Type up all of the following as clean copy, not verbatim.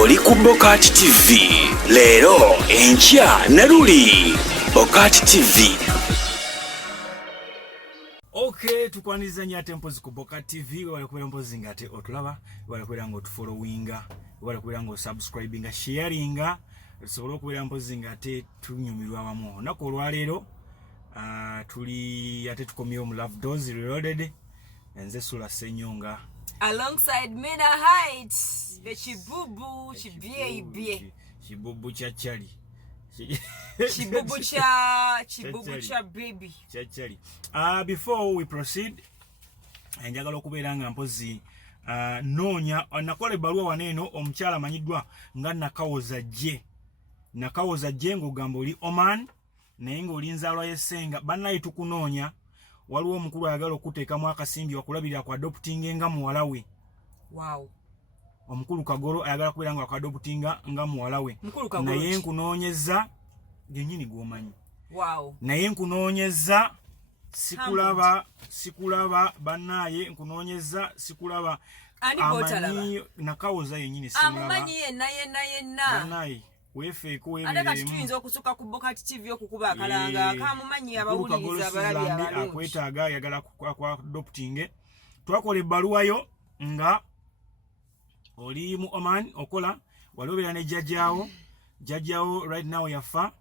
oli ku Bokat TV. Leero enkya ne luli Bokat TV. Okay, tukwaniriza nya tempozi ku Bokat TV. Wale kubera mpozi ngate otulaba, wale kubera ngo tufollowinga, wale kubera ngo subscribinga, sharinga, tusobola kubera mpozi ngate tunyumirwa wamu. Nako olwaleero tuli ate tukomyewo mu Love Doors Reloaded. Nze Sula Senyonga alongside Mina Height, the chibubu chibiebie chibubu cha chali chibubu cha baby cha chali. Before we proceed, njagala okubeera nga mpozi noonya nakola ebbaluwa waneeno omukyala amanyiddwa nga Nakawoza Jje ng'ogamba oli Oman naye ng'oli nzaalwa y'essenga. Bannaye tukunoonya, waliwo omukulu ayagala okuteekamu akasimbi okulabirira ku adopting nga muwala we. Wow. Omukulu Kagolo ayagala kubeera nga akadoptinga nga muwala we. Naye nkunoonyeza gennyini gw'omanyi. Wow. Naye nkunoonyeza sikulaba bannaye, nkunoonyeza sikulaba. Ani b'otalaba? Nakawoza yennyini simulaba. Amumanyi yenna. Bannaye weefeeko ate kati tuyinza okusuka ku Bokat TV okukuba akalanga kamumanyi abawuliriza abalabi abalungi. Akwetaaga ayagala adopting. Twakola ebbaluwa yo nga oli mu Oman okola, walobeera ne jjajjaawo right now yafa.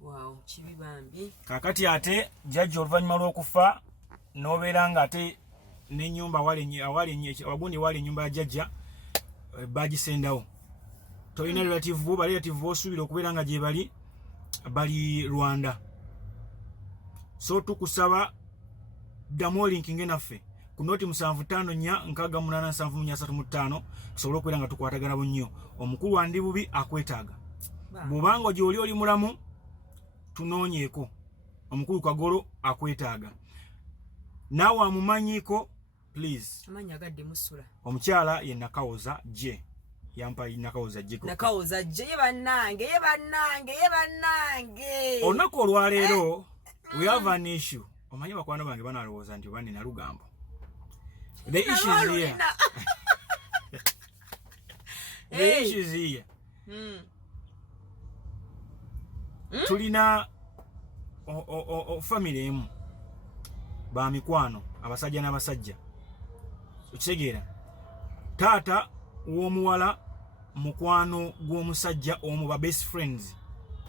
Wow, kibi bambi. Kakati ate jjajja oluvannyuma lw'okufa n'obeera nga ate n'ennyumba wagundi wali ennyumba ya jjajja baagisendawo. Tolina relative bo osuubira okubeera nga gye bali Rwanda. So tukusaba ddamu olinkinge naffe ku noti 75468735 tusobole okubeera nga tukwatagana bunnyo. Omukulu andi bubi akwetaaga. Bw'obanga gy'oli oli mulamu tunoonyeeko. Omukulu Kagolo akwetaaga. Naawe amumanyiiko please. Amanya agadde musula. Omukyala ye Nakawoza Jje. Yampa Nakawoza Jje. Nakawoza Jje ye bannange. Olunaku olwaleero we have an issue. Omanyi bakwano bange banalowooza nti oba nina lugambo. The issue is here. The issue is here. Tulina family emu ba mikwano abasajja n'abasajja. Okitegeera, taata w'omuwala mukwano gw'omusajja omu ba best friends.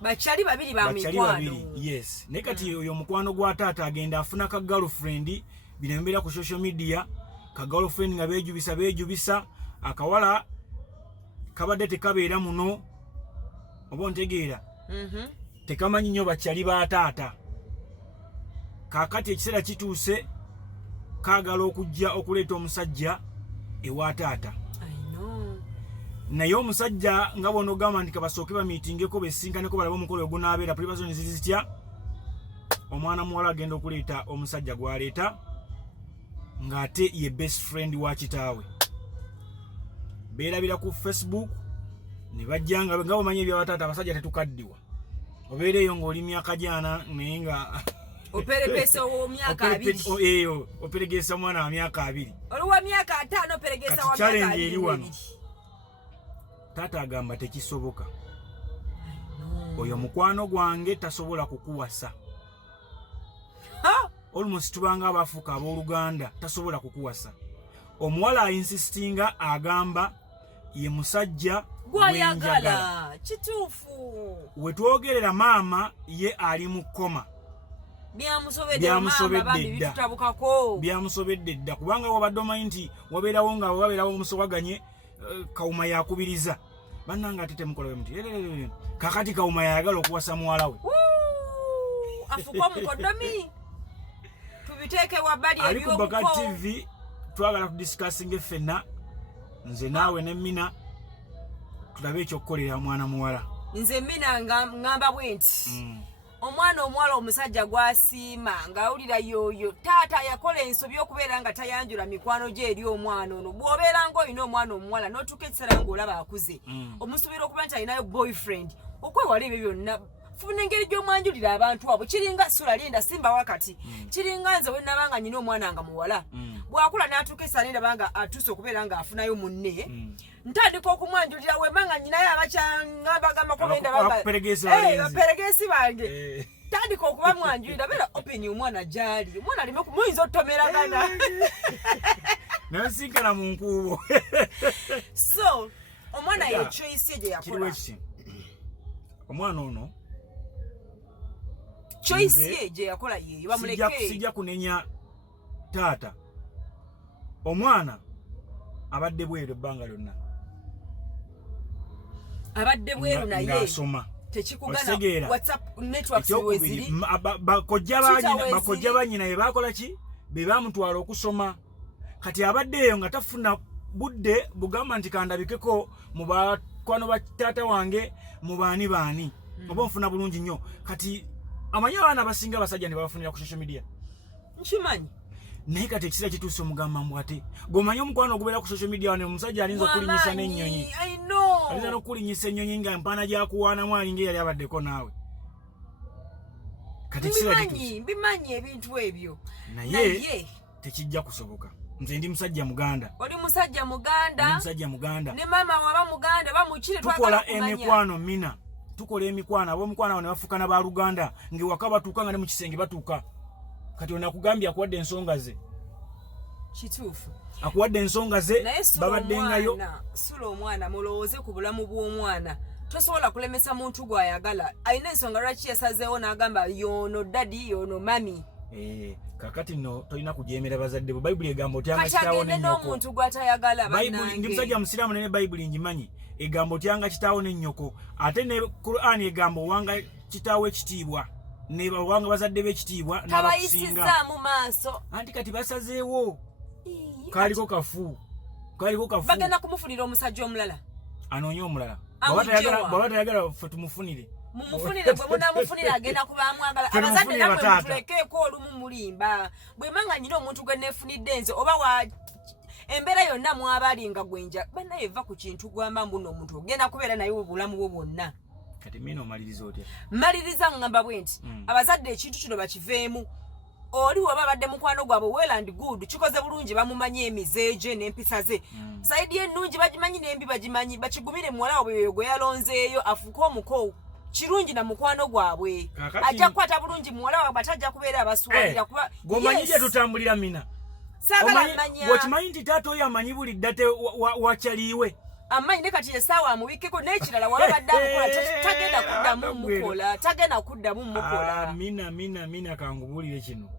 Bachali babiri ba mikwano. Yes. Nekati oyo mukwano gwa taata agenda afuna ka girlfriend binembera ku social media. Ka girlfriend nga beejubisa akawala kabadde tekabeera muno. Oba ontegeera. Tekamanyi nnyo bachali ba taata. Kakati ekiseera kituuse kaagala okujja okuleeta omusajja ewa taata. Naye omusajja nga bono gamba nti kabasooke bamiitingeko besinkaneko balaba omukolo ogunaabeera privation zitya. Omwana muwala agenda okuleeta omusajja gwaleeta ng'ate ye best friend wa kitaawe. Beerabira ku Facebook ne bajja nga bomanyi ebyabataata abasajja tetukaddiwa. Obeereyo ng'oli myaka gyana naye nga operegesa wa myaka 2. Operegesa mwana wa myaka 2. Oluwa myaka 5 operegesa wa myaka 2. Taata agamba tekisoboka. Oyo mukwano gwange tasobola kukuwasa. Almost tubanga abafuka abooluganda tasobola kukuwasa. Omuwala insistinga agamba ye musajja gwayagala. Kituufu. Wetwogerera maama ye ali mu koma. Byamusobedde dda kubanga wabadde omanyi nti wabeerawo omusowaganye Kawuma yakubiriza. Bannanga ate temukola bwe muti. Kakati Kawuma yayagala okuwasa muwala we. Afuka mukodomi. Tubiteeke wabbali ebyo. Ali ku Bokat TV twagala kudiscussing ffenna. Nze naawe ne Mina tulabe ekyokukolera mwana muwala. Nze Mina ngamba bwenti. Omwana omuwala omusajja gwasiima ng'awulira yoyo taata yakola ensobi okubeera nga tayanjula mikwano gye eri omwana ono. Bw'obeera ng'olina omwana omuwala n'otuuka ekiseera ng'olaba akuze omusuubira okuba nti alinayo boyfriend, okwewala ebyo byonna funa engeri gy'omwanjulira abantu abo. Kiringa Sula linda simba wakati kiringa nze bwe nabanga nyina omwana nga muwala bwakula n'atuuka esaanira banga atuuse okubeera nga afunayo munne ntandika okumwanjulira wemanga nyinayo abakyangambagamba kobenda baperegeesi bange tandika okuba mwanjulira beera openi omwana gyali omwana alime muyinza otutomeragana nasinkana mu nkuubo so omwana ye choice gye yakola omwana ono choice ye gye yakola yeyo bamuleke sijja kunenya taata omwana abadde bweru ebbanga lyonna abadde bweru naye asoma tekikugana WhatsApp networks weziri bakojja banyina ye bakola ki be bamutwala okusoma kati abadde eyo nga tafuna budde bugamba nti kandabikeko mu bakwano ba taata wange mu baani oba nfuna bulungi nnyo kati amanyi abaana abasinga abasajja ne babafunira ku social media nkimanyi naye kati ekisira kituuse omugamba mbu ate gwomanyi omukwano ogubeera ku social media wane omusajja alinza okulinyisa n'ennyonyi alinza n'okulinyisa ennyonyi nga empaana gyakuwaanamu alinga eyali abaddeko naawe kati bimanyi ebintu ebyo naye tekijja kusoboka nze ndi musajja muganda oli musajja muganda ne mama waba muganda bamukire tukola emikwano mina tukola emikwano ab'omukwano ne bafukana ba Luganda ngewaka batuuka nga ne mu kisenge batuuka kati onakugambye akuwadde ensonga ze kituufu akuwadde ensonga ze babaddengayo sula omwana mulowooze ku bulamu bw'omwana tosobola kulemesa muntu gw'ayagala alina ensonga lwaki yasazeewo n'agamba yono dadi yono mami kakati no tolina kujeemera bazadde bo bayibuli egamba otyanga kitaawo n'ennyoko n'omuntu gw'atayagala bayibuli ndi musajja musiraamu naye bayibuli ngimanyi egamba otyanga kitaawo n'ennyoko ate ne Qur'ani egamba owanga kitaawo ekitiibwa ne bawanga bazadde b'ekitiibwa n'abakusinga mu maaso anti kati basazeewo kaliko kafu bagenda kumufunira omusajja omulala anoonye omulala bwaba tayagala ffe tumufunire mumufunire bwe munamufunire agenda kubamwagala abazadde namwe mutulekeeko olumu mulimba bwemanga nyina omuntu gwe neefunidde nze oba embeera yonna mwabalinga gwenja banaye eva ku kintu gwamba mbuno omuntu ogenda kubeera naye obulamu bwo bwonna kati mina omaliriza otya maliriza ngamba bwe nti abazadde ekintu kino bakiveemu oli waba badde mukwano gwabwe well and good kikoze bulungi bamumanyi emizeeje n'empisa ze saidi ennungi bagimanyi n'embi bagimanyi bakigumire muwala wabwe yoyo gwe yalonzeeyo afuuke omuko kirungi na mukwano gwabwe ajja kukwata bulungi muwala wabwe atajja kubeera abasuwalira kuba gwomanyi gye tutambulira mina bwekimanyi nti taata oyo amanyi buli ddate wakyaliiwe amanyi ne kati esaawa amubikkeko n'ekirala waba badde amukola tagenda kuddamu mukola mina kangubuulire kino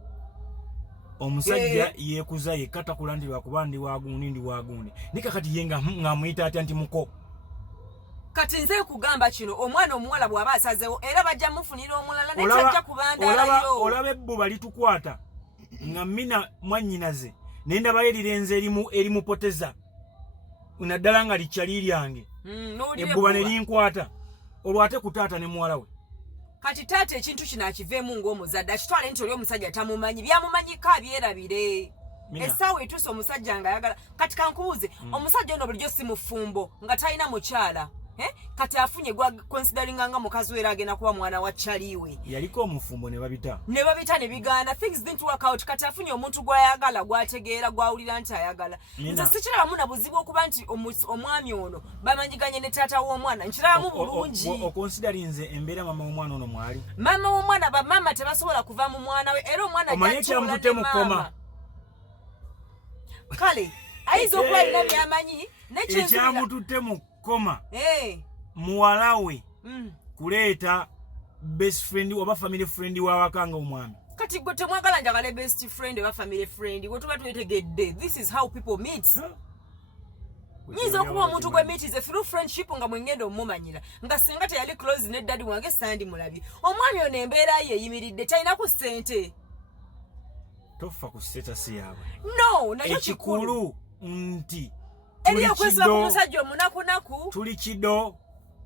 omusajja yeekuza yekka takulandirwa kuba ndi wagundi nika kati ye ng'amuyita atya nti muko kati nze kugamba kino omwana omuwala bw'aba asazeewo era bajja mufunira omulala nekyajja kubandaalayo olaba ebbuba litukwata nga mina mwannyinaze naye ndabayo erirenze erimupoteza naddala nga likyali lyange ebbuba ne linkwata olwo ate ku taata ne muwala we kati taata ekintu kino akiveemu ng'omuzadde akitwale nti oli omusajja tamumanyi byamumanyiko abyerabire essaawa etuuse omusajja nga ayagala kati kankubuuze omusajja ono bulijjo si mufumbo nga talina mukyala kati afunye gwa consideringa nga mukazi we era agenda kuba mwana wa kyaliwe yaliko omufumbo ne babita ne bigaana things didn't work out kati afunye omuntu gw'ayagala gw'ategeera gw'awulira nti ayagala nze sikirabamu na buzibu okuba nti omwami ono bamanyiganye ne taata w'omwana nkirabamu bulungi okonsiderinze embeera mama w'omwana ono mwali mama w'omwana bamama tebasobola kuva mu mwana we era omwana ajjakyamutute mu kkoma kale ayinza okuba alina byamanyi ekyamututte mu koma muwala we kuleeta best friend oba family friend wawakanga omwami kati gwe temwagala njagala best friend oba family friend gwe tuba twetegedde this is how people meet nyinza okuba omuntu gwe meet is a through friendship nga mwengenda omumanyira nga singa teyali close ne daddy wange sandi mulabye omwami ono embeera ye eyimiridde talina ku ssente tofa ku status yaabwe no nakyo kikulu nti eriyo kwesiba ku musajja omunakunaku tuli kido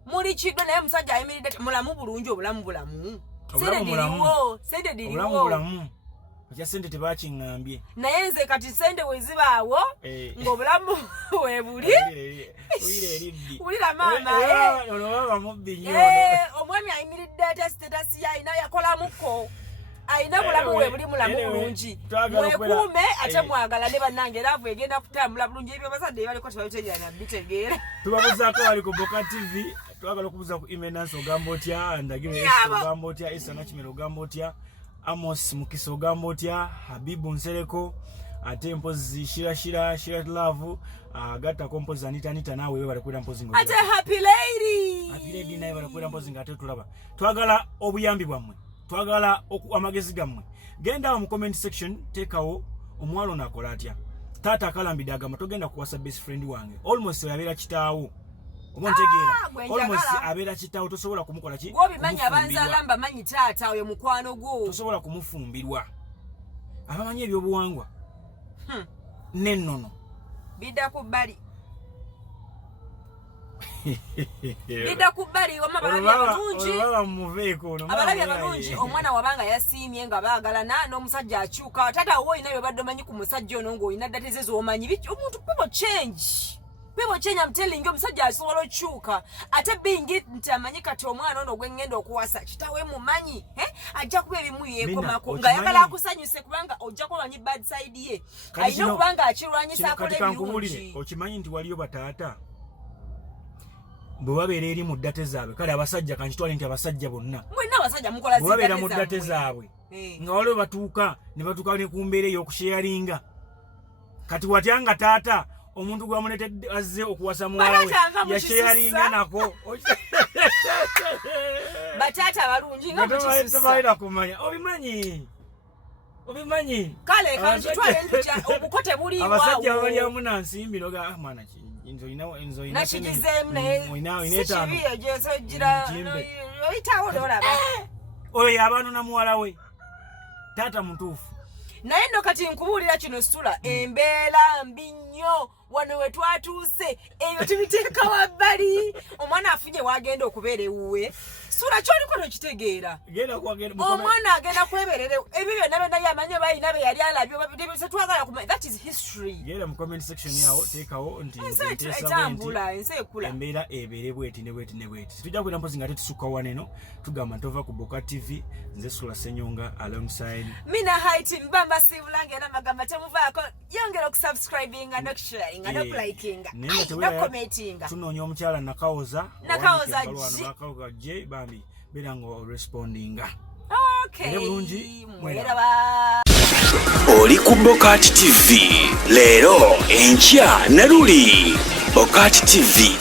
muli kido naye musajja ayimiridde mulamu bulungi obulamu sente diriwo ekya sente tebakiŋŋambye naye nze kati sente wezibaawo ng'obulamu webuli wulira maama omwami ayimiridde ate sitetasi yalina yakolamuko aina bulamu we buli mulamu bulungi mwekuume ate mwagala ne bannange laavu egenda kutambula bulungi ebyo bazadde baliko tebabitegera bitegeera tubabuzaako bali ku Boka TV twagala okubuza ku Imenance ogamba otya Ndagire ogamba otya Issa Nakimera ogamba otya Amos Mukisa ogamba otya Habibu Nsereko ate mpozi shira love agata kompozi Anita nawe bali kwenda mpozi ngo ate happy lady naye bali kwenda mpozi ngate tulaba twagala obuyambi bwammwe twagala amagezi gammwe genda mu comment section tekawo omwalo nakola atya tata akalambidde agamba togenda kuwasa best friend wange almost yabera kitaawo omontegeera almost abera kitaawo tosobola kumukola ki gobimanyi abanzala mbamanyi tata oyo mukwano gwo tosobola kumufumbirwa abamanyi ebyobuwangwa nennono bidda ku bbali bidda ku bbali wama abalabye abalungi omwana wabanga yasiimye nga baagalana n'omusajja akyuka tata wo oyina bye badde omanyi ku musajja ono ng'olina dda teze z'omanyi omuntu people change I'm telling you omusajja asobola okukyuka ate bingi nti amanyi kati omwana ono gwe ngenda okuwasa kitawe mumanyi ajja kuba ebimu yeekomako nga yagala akusanyuse kubanga ojja kumanyi bad side ye alina okubanga akirwanyisa akola ebirungi okimanyi nti waliyo bataata bwe babeera eri mu ddate zaabwe kale abasajja kankitwale nti abasajja bonna mwenna abasajja mukola bwe babeera mu ddate zaabwe nga waliwo batuuka ne ku mbeera ey'okusheyalinga kati watya nga taata omuntu gwamuletedde azze okuwasa muwala we yasheyalinga nako bataata abalungi nga tebalina kumanya obimanyi kale kakitwale nti obukote buliiwo abasajja babali amu na nsimbi noga mwana oyo yabaano na muwala we taata mutuufu naye nno kati nkubuulira kino Sula embeera mbi nnyo wano we twatuuse ebyo tubiteeka wabbali omwana afunye wagenda okubeera ewuwe Sula kyoliko nokitegeera omwana agenda kweberera ebyo byonna byonna yamanyi balina be yali alabyo setwagala kumanya that is history genda mu comment section yawo teekawo nti etambula ensi ekula embeera ebeere bweti ne bweti tujja kwera mpozi nga tetusukka waneno tugamba ntova ku Boka TV nze Sula Senyonga alongside mina haiti mbamba sibulange era magamba temuvaako yongera okusubscribinga nokusharinga nokulayikinga nokomentinga tunoonya omukyala nakawoza J bambi bera ngo respondinga bulungi oli ku Boka TV leero enkya Naruli Boka TV